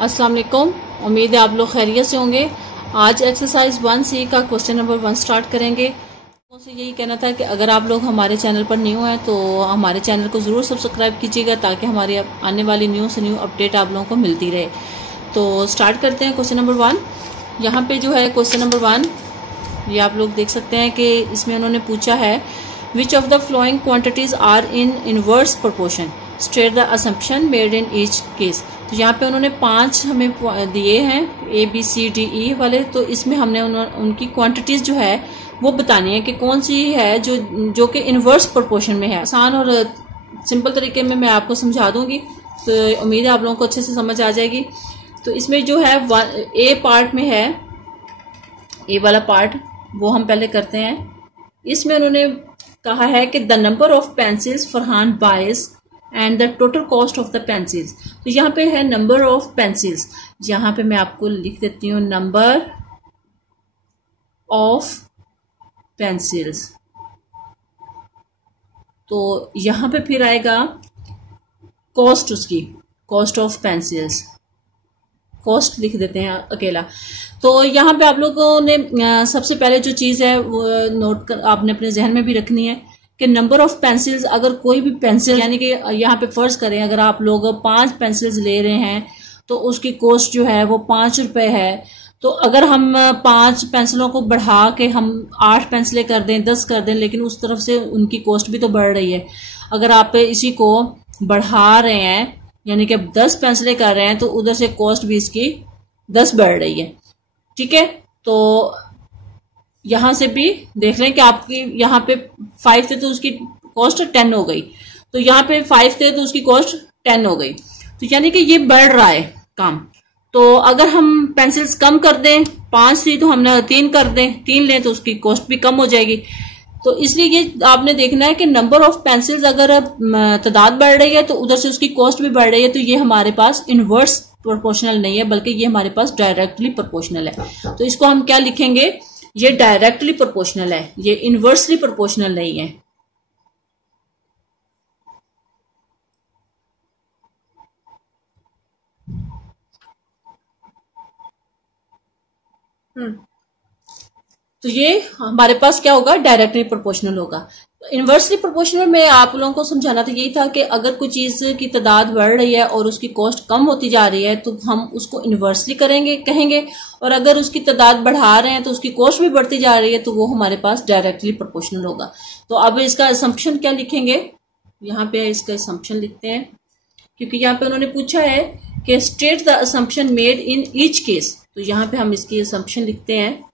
अस्सलाम वालेकुम। उम्मीद है आप लोग खैरियत से होंगे। आज एक्सरसाइज 1C का क्वेश्चन नंबर 1 स्टार्ट करेंगे। मुझे यही कहना था कि अगर आप लोग हमारे चैनल पर न्यू हैं तो हमारे चैनल को ज़रूर सब्सक्राइब कीजिएगा ताकि हमारी आने वाली न्यू से न्यू अपडेट आप लोगों को मिलती रहे। तो स्टार्ट करते हैं क्वेश्चन नंबर 1। यहाँ पे जो है क्वेश्चन नंबर 1, ये आप लोग देख सकते हैं कि इसमें उन्होंने पूछा है which of the following quantities are in inverse proportion, state the assumption made in each case. तो यहाँ पे उन्होंने 5 हमें दिए हैं ABCDE वाले। तो इसमें हमने उनकी क्वांटिटीज जो है वो बतानी है कि कौन सी है जो कि इनवर्स प्रोपोर्शन में है। आसान और सिंपल तरीके में मैं आपको समझा दूंगी, तो उम्मीद है आप लोगों को अच्छे से समझ आ जाएगी। तो इसमें जो है ए पार्ट में है, ए वाला पार्ट वो हम पहले करते हैं। इसमें उन्होंने कहा है कि the number of pencils Farhan buys and the total cost of the pencils. तो यहाँ पे है नंबर ऑफ पेंसिल्स, यहाँ पे मैं आपको लिख देती हूँ नंबर ऑफ पेंसिल्स। तो यहाँ पे फिर आएगा कॉस्ट, उसकी कॉस्ट ऑफ पेंसिल्स, कॉस्ट लिख देते हैं अकेला। तो यहाँ पे आप लोगों ने सबसे पहले जो चीज़ है वो नोट कर आपने अपने जहन में भी रखनी है कि नंबर ऑफ पेंसिल्स, अगर कोई भी पेंसिल यानी कि यहाँ पे फर्ज करें अगर आप लोग 5 पेंसिल्स ले रहे हैं तो उसकी कॉस्ट जो है वो 5 रुपए है। तो अगर हम 5 पेंसिलों को बढ़ा के हम 8 पेंसिलें कर दें, 10 कर दें, लेकिन उस तरफ से उनकी कॉस्ट भी तो बढ़ रही है। अगर आप इसी को बढ़ा रहे हैं यानी कि 10 पेंसिलें कर रहे हैं तो उधर से कॉस्ट भी इसकी 10 बढ़ रही है। ठीक है, तो यहां से भी देख लें कि आपकी यहाँ पे 5 थे तो उसकी कॉस्ट 10 हो गई, तो यहाँ पे 5 थे तो उसकी कॉस्ट 10 हो गई। तो यानी कि ये बढ़ रहा है काम। तो अगर हम पेंसिल्स कम कर दें, 5 थी तो हमने 3 कर दें, 3 लें तो उसकी कॉस्ट भी कम हो जाएगी। तो इसलिए ये आपने देखना है कि नंबर ऑफ पेंसिल्स अगर तादाद बढ़ रही है तो उधर से उसकी कॉस्ट भी बढ़ रही है। तो ये हमारे पास इनवर्स प्रोपोर्शनल नहीं है बल्कि ये हमारे पास डायरेक्टली प्रोपोर्शनल है। तो इसको हम क्या लिखेंगे, ये डायरेक्टली प्रोपोर्शनल है, ये इनवर्सली प्रोपोर्शनल नहीं है। तो ये हमारे पास क्या होगा, डायरेक्टली प्रोपोर्शनल होगा। इनवर्सली प्रोपोर्शनल में आप लोगों को समझाना था यही था कि अगर कोई चीज की तादाद बढ़ रही है और उसकी कॉस्ट कम होती जा रही है तो हम उसको इनवर्सली कहेंगे, और अगर उसकी तादाद बढ़ा रहे हैं तो उसकी कॉस्ट भी बढ़ती जा रही है तो वो हमारे पास डायरेक्टली प्रोपोर्शनल होगा। तो अब इसका असम्पशन क्या लिखेंगे, यहाँ पे इसका असम्पशन लिखते हैं, क्योंकि यहाँ पे उन्होंने पूछा है कि state the assumption made in each case. तो यहाँ पे हम इसकी असम्पशन लिखते हैं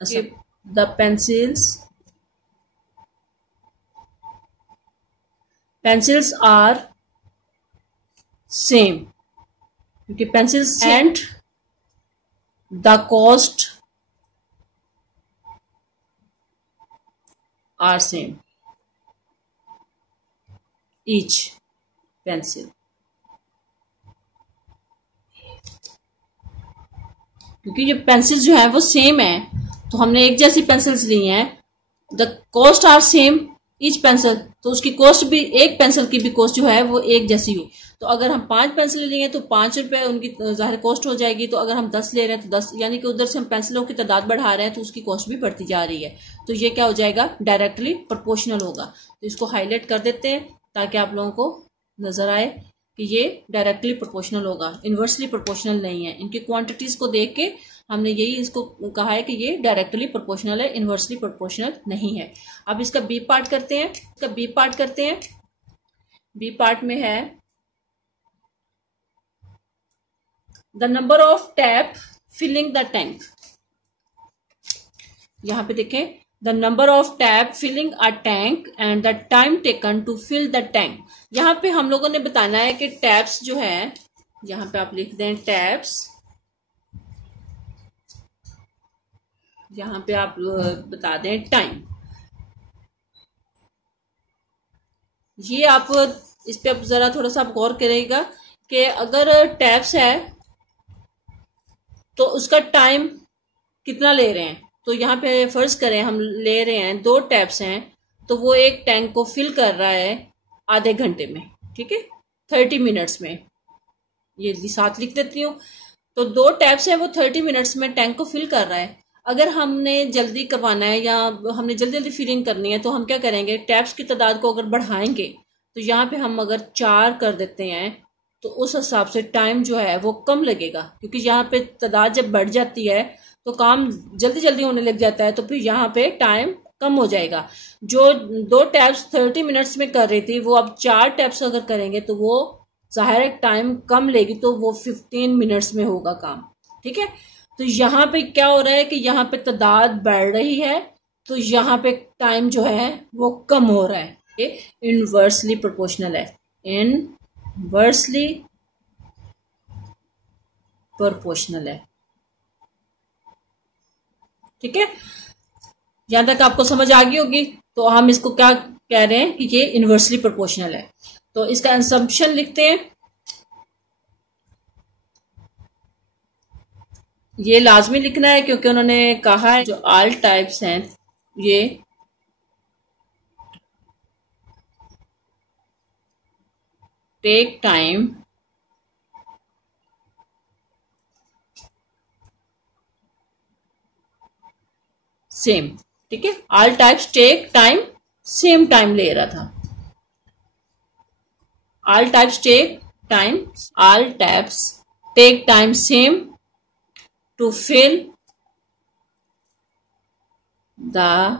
the pencils are same, क्योंकि pencils and the cost are same each pencil. क्योंकि ये पेंसिल जो है वो सेम है तो हमने एक जैसी पेंसिल्स ली हैं। The cost are same each pencil, तो उसकी कॉस्ट भी, एक पेंसिल की भी कॉस्ट जो है वो एक जैसी हुई। तो अगर हम 5 पेंसिल लिए तो 5 रुपए उनकी जाहिर कॉस्ट हो जाएगी। तो अगर हम 10 ले रहे हैं तो 10, यानी कि उधर से हम पेंसिलों की तादाद बढ़ा रहे हैं तो उसकी कॉस्ट भी बढ़ती जा रही है। तो ये क्या हो जाएगा, डायरेक्टली प्रोपोर्शनल होगा। तो इसको हाईलाइट कर देते हैं ताकि आप लोगों को नजर आए कि ये डायरेक्टली प्रोपोर्शनल होगा, इनवर्सली प्रोपोर्शनल नहीं है। इनकी क्वांटिटीज को देख के हमने यही इसको कहा है कि ये डायरेक्टली प्रोपोर्शनल है, इनवर्सली प्रोपोर्शनल नहीं है। अब इसका बी पार्ट करते हैं, बी पार्ट में है the number of tap filling the tank. यहां पे देखें, the number of tap filling a tank and the time taken to fill the tank. यहां पे हम लोगों ने बताना है कि टैप्स जो है, यहां पे आप लिख दें टैप्स, यहां पे आप बता दें टाइम। ये आप इस पे आप जरा थोड़ा सा आप गौर करिएगा कि अगर टैप्स है तो उसका टाइम कितना ले रहे हैं। तो यहाँ पे फर्ज करें हम ले रहे हैं 2 टैप्स हैं तो वो एक टैंक को फिल कर रहा है आधे घंटे में, ठीक है, 30 मिनट्स में, ये साथ लिख देती हूँ। तो 2 टैप्स है वो 30 मिनट्स में टैंक को फिल कर रहा है। अगर हमने जल्दी करवाना है या हमने जल्दी जल्दी फिलिंग करनी है तो हम क्या करेंगे, टैप्स की तादाद को अगर बढ़ाएंगे तो यहाँ पे हम अगर 4 कर देते हैं तो उस हिसाब से टाइम जो है वो कम लगेगा, क्योंकि यहाँ पे तादाद जब बढ़ जाती है तो काम जल्दी जल्दी होने लग जाता है, तो फिर यहाँ पे टाइम कम हो जाएगा। जो 2 टैप्स 30 मिनट्स में कर रही थी वो अब 4 टैप्स अगर करेंगे तो वो ज़ाहिर है टाइम कम लेगी, तो वो 15 मिनट्स में होगा काम, ठीक है। तो यहाँ पे क्या हो रहा है कि यहाँ पे तादाद बढ़ रही है तो यहाँ पे टाइम जो है वो कम हो रहा है। ये इनवर्सली प्रोपोर्शनल है, इनवर्सली प्रोपोर्शनल है, ठीक है। यहां तक आपको समझ आ गई होगी। तो हम इसको क्या कह रहे हैं कि ये इनवर्सली प्रोपोर्शनल है। तो इसका असम्पशन लिखते हैं। ये लाजमी लिखना है क्योंकि उन्होंने कहा है जो ऑल टाइप्स हैं ये टेक टाइम सेम, ठीक है। All types take time same time ले रहा था। All types take time, all types take time same to fill the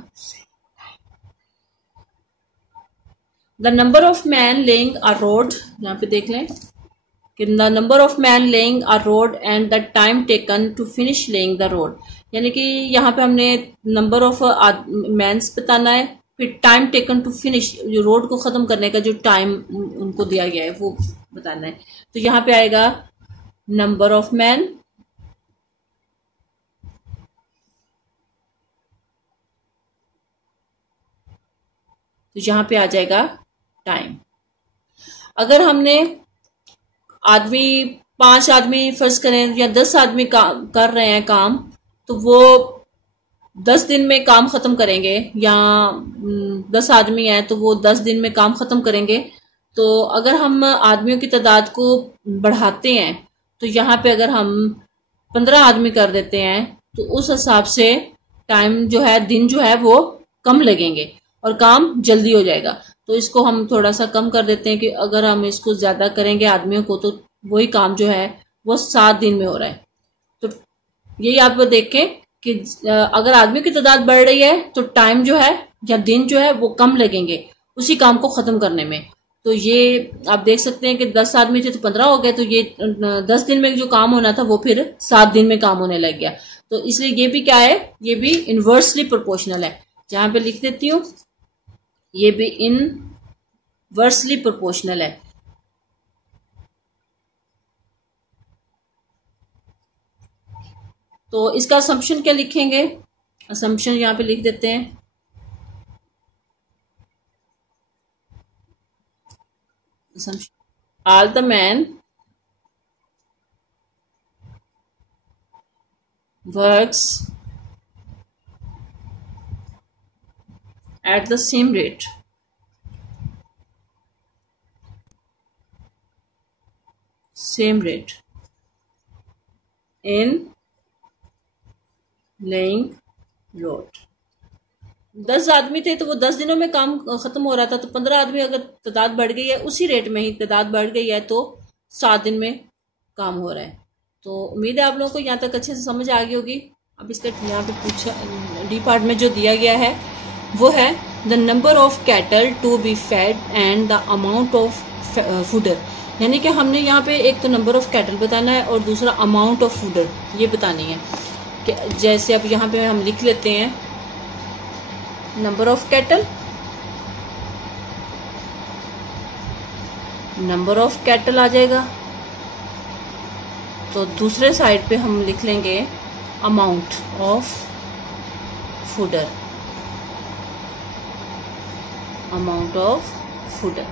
number of man laying a road, यहाँ पे देख लें कि the number of man laying a road and the time taken to finish laying the road, यानी कि यहाँ पे हमने नंबर ऑफ मैन्स बताना है, फिर टाइम टेकन टू फिनिश, जो रोड को ख़त्म करने का जो टाइम उनको दिया गया है वो बताना है। तो यहाँ पे आएगा नंबर ऑफ मैन तो यहां पे आ जाएगा टाइम। अगर हमने आदमी 5 आदमी फर्ज करें या 10 आदमी कर रहे हैं काम, तो वो 10 दिन में काम खत्म करेंगे, या 10 आदमी हैं तो वो 10 दिन में काम खत्म करेंगे। तो अगर हम आदमियों की तादाद को बढ़ाते हैं तो यहाँ पे अगर हम 15 आदमी कर देते हैं तो उस हिसाब से टाइम जो है, दिन जो है वो कम लगेंगे और काम जल्दी हो जाएगा। तो इसको हम थोड़ा सा कम कर देते हैं कि अगर हम इसको ज्यादा करेंगे आदमियों को तो वही काम जो है वो 7 दिन में हो रहा है। तो यही आप देखें कि अगर आदमियों की तादाद बढ़ रही है तो टाइम जो है या दिन जो है वो कम लगेंगे उसी काम को खत्म करने में। तो ये आप देख सकते हैं कि 10 आदमी थे तो 15 हो गए, तो ये 10 दिन में जो काम होना था वो फिर 7 दिन में काम होने लग गया। तो इसलिए ये भी क्या है, ये भी इनवर्सली प्रोपोर्शनल है। जहां पे लिख देती हूँ ये भी इनवर्सली प्रोपोर्शनल है। तो इसका असम्पशन क्या लिखेंगे, असम्पशन यहां पे लिख देते हैं। All the men works at the same rate. Same rate in laying road. 10 आदमी थे तो वो 10 दिनों में काम खत्म हो रहा था, तो 15 आदमी अगर तादाद बढ़ गई है, उसी रेट में ही तादाद बढ़ गई है तो 7 दिन में काम हो रहा है। तो उम्मीद है आप लोगों को यहाँ तक अच्छे से समझ आ गई होगी। अब इसका यहाँ पे पूछा डी पार्ट में जो दिया गया है वो है the number of cattle to be fed and the amount of fodder, यानी कि हमने यहाँ पे एक तो नंबर ऑफ कैटल बताना है और दूसरा अमाउंट ऑफ फूडर ये बतानी है। कि जैसे अब यहाँ पे हम लिख लेते हैं number of cattle, number of cattle आ जाएगा, तो दूसरे साइड पे हम लिख लेंगे amount of fodder, amount of fodder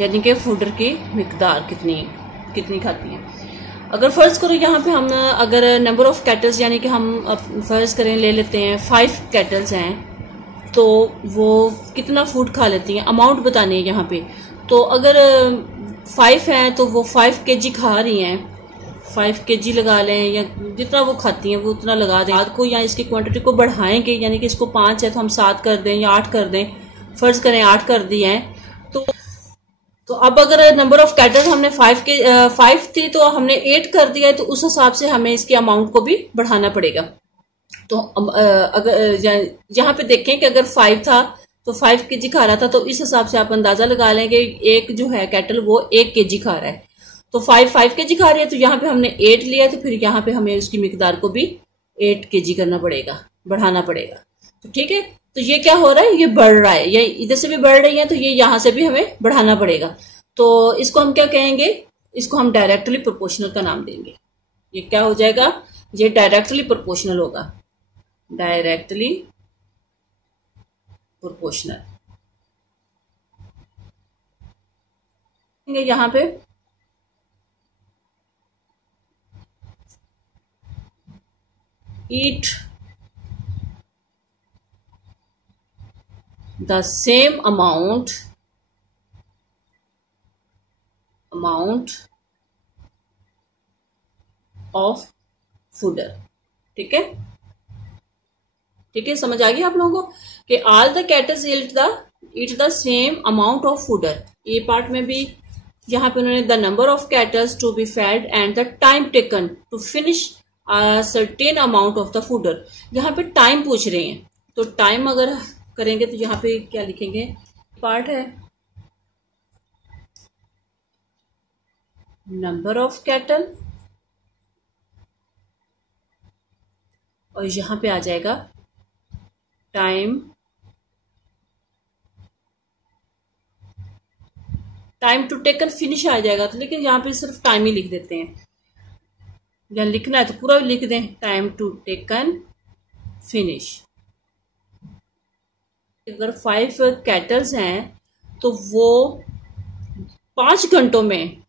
यानी कि फूडर की मिकदार कितनी खाती है। अगर फर्ज करो यहाँ पे हम अगर नंबर ऑफ कैटल्स यानी कि हम फर्ज करें ले लेते हैं 5 कैटल्स हैं तो वो कितना फूड खा लेती हैं, अमाउंट बतानी है यहाँ पे। तो अगर 5 हैं तो वो 5 kg खा रही हैं, 5 kg लगा लें या जितना वो खाती हैं वो उतना लगा दें। रात को या इसकी क्वांटिटी को बढ़ाएंगे, यानी कि इसको 5 है तो हम 7 कर दें या 8 कर दें, फर्ज करें 8 कर दिए हैं। तो अब अगर नंबर ऑफ कैटल हमने 5 थी तो हमने 8 कर दिया है, तो उस हिसाब से हमें इसके अमाउंट को भी बढ़ाना पड़ेगा। तो अगर यहाँ पे देखें कि अगर 5 था तो 5 kg खा रहा था, तो इस हिसाब से आप अंदाजा लगा लें कि एक जो है कैटल वो 1 kg खा रहा है। तो 5 kg खा रही है, तो यहाँ पे हमने 8 लिया, तो फिर यहाँ पे हमें उसकी मिकदार को भी 8 kg करना पड़ेगा, बढ़ाना पड़ेगा। तो ठीक है, तो ये क्या हो रहा है, ये बढ़ रहा है, ये इधर से भी बढ़ रही है, तो ये यहाँ से भी हमें बढ़ाना पड़ेगा। तो इसको हम क्या कहेंगे, इसको हम डायरेक्टली प्रोपोर्शनल का नाम देंगे। ये क्या हो जाएगा, ये डायरेक्टली प्रोपोर्शनल होगा, डायरेक्टली प्रोपोर्शनल। यहाँ पे eat the same amount of food। ठीक है, ठीक है, समझ आ गई आप लोगों को कि all the cattle eat the same amount of food। ये पार्ट में भी यहाँ पे उन्होंने the number of cattle to be fed and the time taken to finish a certain amount of the food। यहाँ पे टाइम पूछ रहे हैं, तो टाइम अगर करेंगे तो यहाँ पे क्या लिखेंगे, पार्ट है नंबर ऑफ कैटल, और यहाँ पे आ जाएगा टाइम टू टेकन फिनिश आ जाएगा। तो लेकिन यहाँ पे सिर्फ टाइम ही लिख देते हैं, या लिखना है तो पूरा लिख दें, टाइम टू टेकन फिनिश। अगर 5 कैटल्स हैं तो वो 5 घंटों में,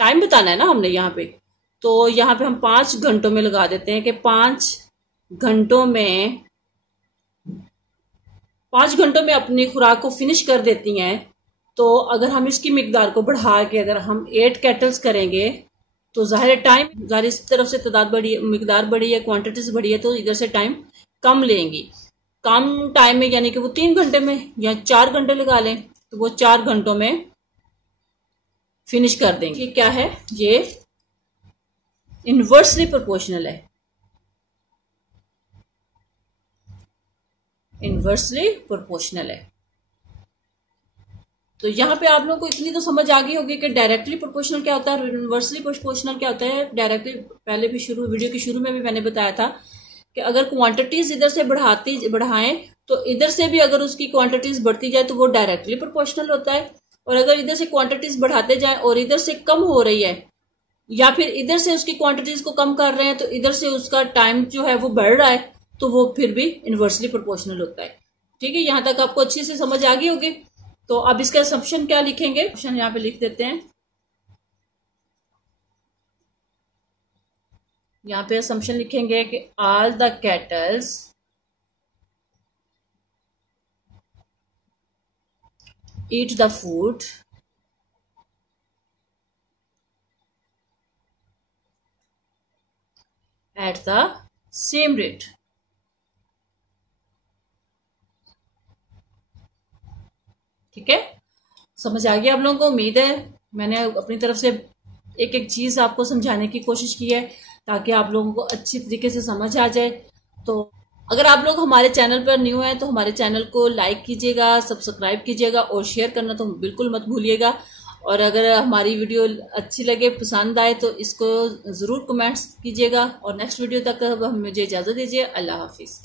टाइम बताना है ना हमने यहाँ पे, तो यहाँ पे हम 5 घंटों में लगा देते हैं कि 5 घंटों में अपनी खुराक को फिनिश कर देती हैं। तो अगर हम इसकी मिकदार को बढ़ा के अगर हम 8 कैटल्स करेंगे तो जाहिर टाइम, जाहिर इस तरफ से तादाद बढ़ी, मिकदार बढ़ी है, क्वांटिटीज बढ़ी है, तो इधर से टाइम कम लेंगी। कम टाइम में यानी कि वो 3 घंटे में या 4 घंटे लगा लें, तो वो 4 घंटों में फिनिश कर देंगे। क्या है ये, इनवर्सली प्रोपोर्शनल है, इनवर्सली प्रोपोर्शनल है। तो यहाँ पे आप लोगों को इतनी तो समझ आ गई होगी कि डायरेक्टली प्रोपोर्शनल क्या होता है और इनवर्सली प्रोपोर्शनल क्या होता है। डायरेक्टली पहले भी वीडियो के शुरू में भी मैंने बताया था कि अगर क्वांटिटीज इधर से बढ़ाएं तो इधर से भी अगर उसकी क्वांटिटीज बढ़ती जाए तो वो डायरेक्टली प्रोपोर्शनल होता है, और अगर इधर से क्वांटिटीज बढ़ाते जाए और इधर से कम हो रही है, या फिर इधर से उसकी क्वांटिटीज को कम कर रहे हैं तो इधर से उसका टाइम जो है वो बढ़ रहा है, तो वो फिर भी इनवर्सली प्रोपोर्शनल होता है। ठीक है, यहां तक आपको अच्छी से समझ आ गई होगी। तो अब इसका असम्पशन क्या लिखेंगे, ऑप्शन यहाँ पे लिख देते हैं। यहाँ पे असम्पशन लिखेंगे कि all the kettles eat the food at the same rate. ठीक है, समझ आ गया आप लोगों को। उम्मीद है मैंने अपनी तरफ से एक एक चीज आपको समझाने की कोशिश की है ताकि आप लोगों को अच्छी तरीके से समझ आ जाए। तो अगर आप लोग हमारे चैनल पर न्यू हैं तो हमारे चैनल को लाइक कीजिएगा, सब्सक्राइब कीजिएगा और शेयर करना तो बिल्कुल मत भूलिएगा। और अगर हमारी वीडियो अच्छी लगे, पसंद आए तो इसको ज़रूर कमेंट्स कीजिएगा। और नेक्स्ट वीडियो तक मुझे इजाज़त दीजिए। अल्लाह हाफिज़।